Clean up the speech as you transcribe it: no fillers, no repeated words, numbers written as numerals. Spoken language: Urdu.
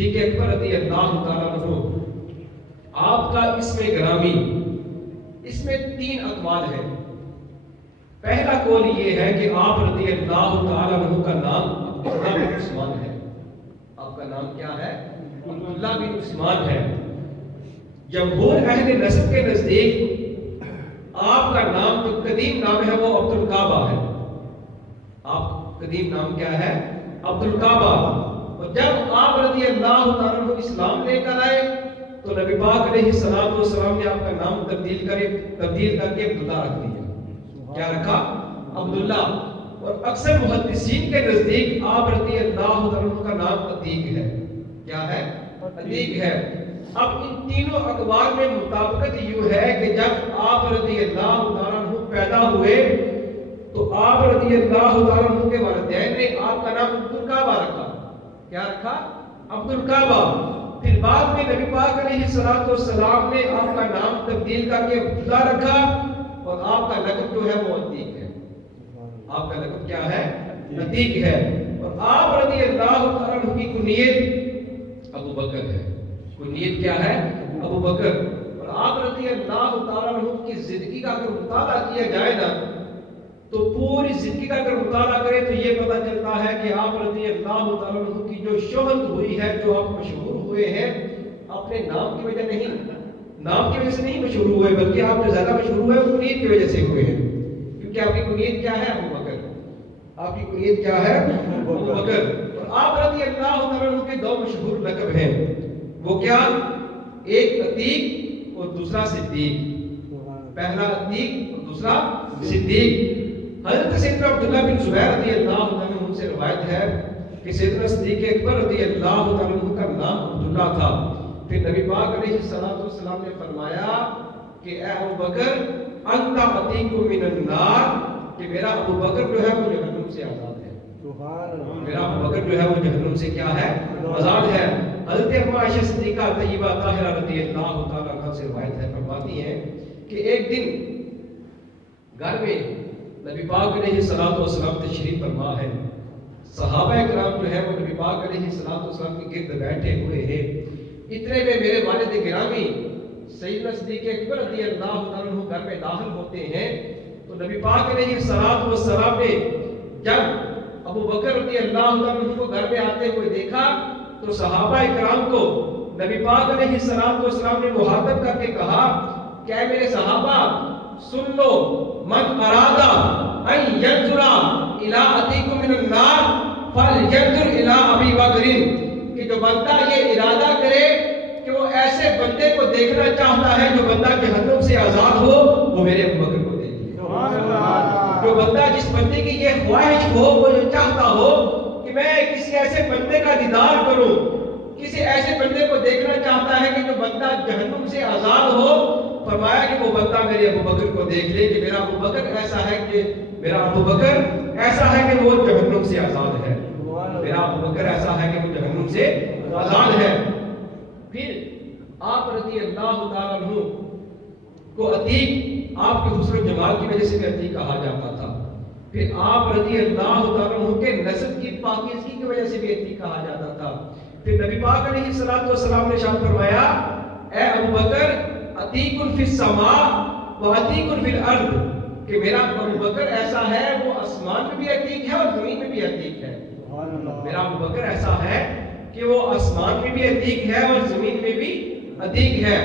صدیق اکبر رضی اللہ تعالیٰ عنہ آپ کا اسم گرامی، اس میں 3 اقوال ہیں۔ پہلا قول یہ ہے کہ آپ رضی اللہ تعالیٰ عنہ کا نام عبداللہ بن عثمان ہے۔ آپ کا نام کیا ہے؟ عبداللہ بن عثمان ہے۔ جمہور اہل نسب کے نزدیک آپ کا نام جو قدیم نام ہے وہ عبد الکعبہ ہے۔ آپ قدیم نام کیا ہے؟ عبد الکعبہ۔ اور جب آپ رضی اللہ تعالیٰ عنہ اسلام لے کر آئے تو نبی پاک علیہ السلام نے آپ کا نام تبدیل کر کے عبداللہ رکھ دیا۔ کیا رکھا؟ عبداللہ۔ اور اکثر محدثین کے نزدیک آپ رضی اللہ تعالیٰ عنہ کا نام عتیق ہے۔ کیا ہے؟ عتیق ہے۔ اب ان تینوں اقوال میں مطابقت یوں ہے کہ جب آپ رضی اللہ تعالیٰ عنہ پیدا ہوئے تو آپ رضی اللہ تعالیٰ عنہ کے والدین نے آپ کا نام عبد الکعبہ رکھا۔ کیا رکھا؟ عبد الکعبہ۔ پھر بعد میں نبی پاک علیہ السلام نے آپ کا نام تبدیل کر کے عبداللہ رکھا اور آپ کا لقب جو ہے وہ عتیق ہے۔ آپ کا لقب کیا ہے؟ عتیق ہے۔ اور آپ رضی اللہ تعالیٰ عنہ کی کنیت ابو بکر ہے۔ کنیت کیا ہے؟ ابو بکر۔ اور آپ رضی اللہ تعالیٰ عنہ کی زندگی کا اگر مطالعہ کیا جائے نا تو پوری زندگی کا اگر مطالعہ کریں تو یہ پتہ چلتا ہے کہ آپ رضی اللہ تعالیٰ عنہ کی جو شہرت ہوئی ہے، جو آپ مشہور ہوئے ہیں، اپنے نام کی وجہ نہیں، نام کی وجہ سے نہیں مشہور ہوئے، بلکہ آپ جو زیادہ مشہور ہوئے وہ کنیت کی وجہ سے ہوئے ہیں۔ کیونکہ آپ کی کنیت کیا ہے؟ ابو بکر۔ آپ کی کنیت کیا ہے؟ ابو بکر۔ اور آپ رضی اللہ تعالیٰ عنہ کے 2 مشہور لقب ہیں۔ وہ کیا؟ ایک عتیق اور دوسرا صدیق۔ پہلا عتیق اور دوسرا صدیق۔ حضرت سیدنا عبداللہ بن زبیر رضی اللہ تعالیٰ عنہ سے روایت ہے کہ سیدنا صدیق اکبر رضی اللہ تعالیٰ عنہ کا نام عبداللہ تھا۔ پھر نبی پاک علیہ السلام نے فرمایا کہ اے ابو بکر انت عتیق من النار، کہ میرا ابو بکر جو ہے وہ جہنم سے آزاد ہے۔ میرا ابو بکر جو ہے وہ جہنم سے کیا ہے؟ آزاد ہے۔ حضرت اما عائشہ صدیقہ طیبہ طاہرہ رضی اللہ تعالیٰ عنہ سے روایت ہے، فرماتی ہیں کہ ایک دن گھر میں نبی پاک علیہ السلام تشریف فرما ہے۔ صحابہ کرام جو ہے وہ نبی پاک علیہ السلام کے گرد بیٹھے ہوئے ہیں۔ اتنے میں میرے والد گرامی سیدنا صدیق اکبر رضی اللہ تعالیٰ عنہ گھر میں داخل ہوتے ہیں تو نبی پاک علیہ السلام نے جب ابو بکر رضی اللہ تعالیٰ عنہ کو گھر میں آتے ہوئے دیکھا تو صحابہ کرام کو نبی پاک علیہ السلام نے مخاطب کر کے کہا کہ اے میرے صحابہ سن لو، من ارادہ ان ینظر الی عتیق من النار فلینظر الی ابی بکر، کہ جو بندہ یہ ارادہ کرے کہ وہ ایسے بندے کو دیکھنا چاہتا ہے جو بندہ جہنم سے آزاد ہو، وہ میرے ابو بکر کو دیکھے۔ جو بندہ جس بندے کی یہ خواہش ہو، وہ یہ چاہتا ہو کہ میں کسی ایسے بندے کا دیدار کروں، کسی ایسے بندے کو دیکھنا چاہتا ہے کہ جو بندہ جہنم سے آزاد ہو، فرمایا کہ وہ بندہ میرے ابو بکر کو دیکھ لے کہ میرا ابو بکر ایسا ہے کہ وہ جہنم سے آزاد ہے۔ میرا ابو بکر ایسا ہے کہ وہ جہنم سے آزاد ہے۔ پھر آپ رضی اللہ تعالیٰ عنہ کو عتیق آپ کے حسن و جمال کی وجہ سے بھی عتیق کہا جاتا تھا۔ پھر آپ رضی اللہ تعالیٰ عنہ کے نسب کی پاکیزگی کی وجہ سے بھی عتیق کہا جاتا تھا۔ پھر نبی پاک علیہ السلام نے ارشاد فرمایا اے ابو بکر عتیق فی السماء و عتیق فی الارض، کہ میرا ابو بکر ایسا ہے وہ آسمان میں بھی عتیق ہے اور زمین میں بھی عتیق ہے۔ میرا ابو بکر ایسا ہے کہ وہ آسمان میں بھی عتیق ہے اور زمین میں بھی عتیق ہے۔